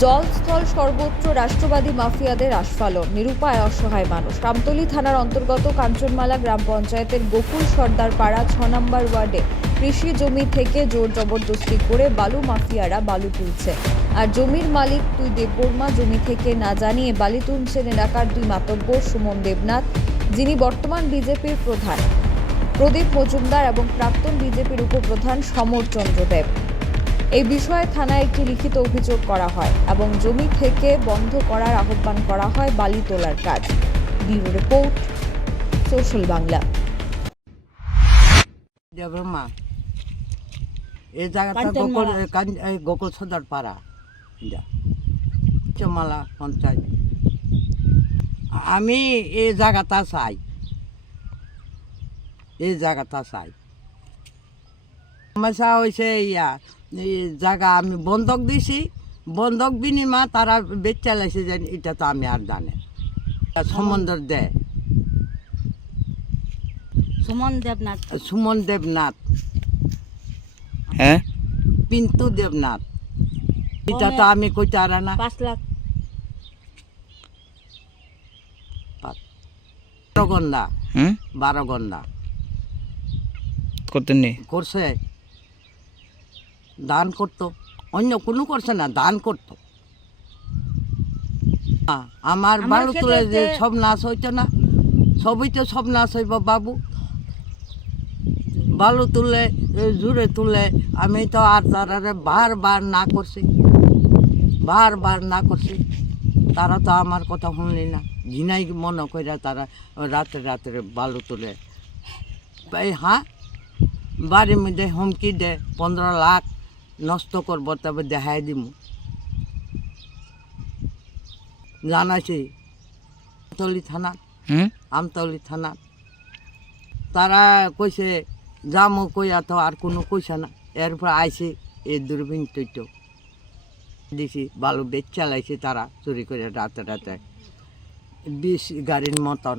জলস্থল সর্বত্র রাষ্ট্রবাদী মাফিয়াদের আস্ফালন, নিরুপায় অসহায় মানুষ। রামতলী থানার অন্তর্গত কাঞ্চনমালা গ্রাম পঞ্চায়েতের গোকুল সর্দার পাড়া ছ নম্বর ওয়ার্ডে কৃষি জমি থেকে জোর জবরদস্তি করে বালু মাফিয়ারা বালু তুলছে। আর জমির মালিক তুই দেববর্মা জমি থেকে না জানিয়ে বালি তুলছেন এলাকার দুই মাতব্য সুমন দেবনাথ, যিনি বর্তমান বিজেপির প্রধান। প্রদীপ মজুমদার এবং প্রাক্তন বিজেপির উপপ্রধান সমর চন্দ্র দেব। এই বিষয়ে থানায় একটি লিখিত অভিযোগ করা হয় এবং জমি থেকে বন্ধ করার আহ্বান করা হয় বালি তোলার কাজ। Bureau report social Bangla. এই জায়গাটা গোকুল সদর পাড়া। চমালা পঞ্চায়েত। আমি এই জায়গাটা চাই। এই জায়গাটা চাই। সমস্যা হয়েছে ইয়া। জায়গা আমি বন্ধক দিছি। বন্ধক বিনিমা তারা বেচ চালাইছে যে এটা তো আমি আর জানে সম্বন্ধ দেয় সুমন দেবনাথ। সুমন দেবনাথ। হ্যাঁ? পিন্টু দেবনাথ। এটা তো আমি কইতে আর না। পাঁচ লাখ। বারো গন্ডা। বারো গন্ডা। করতেন করছে। দান করতো। অন্য কোনো করছে না দান করতো। আমার বালু তুলে যে সব নাশ হইতো না সবই তো সব নাশ হইব বাবু। বালু তুলে জুড়ে তুলে আমি তো আর তারা বারবার না করছি। বারবার না করছি। তারা তো আমার কথা শুনলি না। ঘিনাই মনে কইরা তারা রাতে রাতে বালু তুলে। এই হ্যাঁ বাড়ির মধ্যে হুমকি দে পনেরো লাখ নষ্ট করব তবে দেখাই দিম। জানাইছি আমতলি থানা। আমতলি থানা। তারা কইছে যামো কইয়া তো আর কোনো কইছে না। এরপর আইছে এই দূরবীন তৈত। দিছি বালু বেচ চালাইছে তারা চুরি করে রাতে রাতে। বিশ গাড়ির মতন।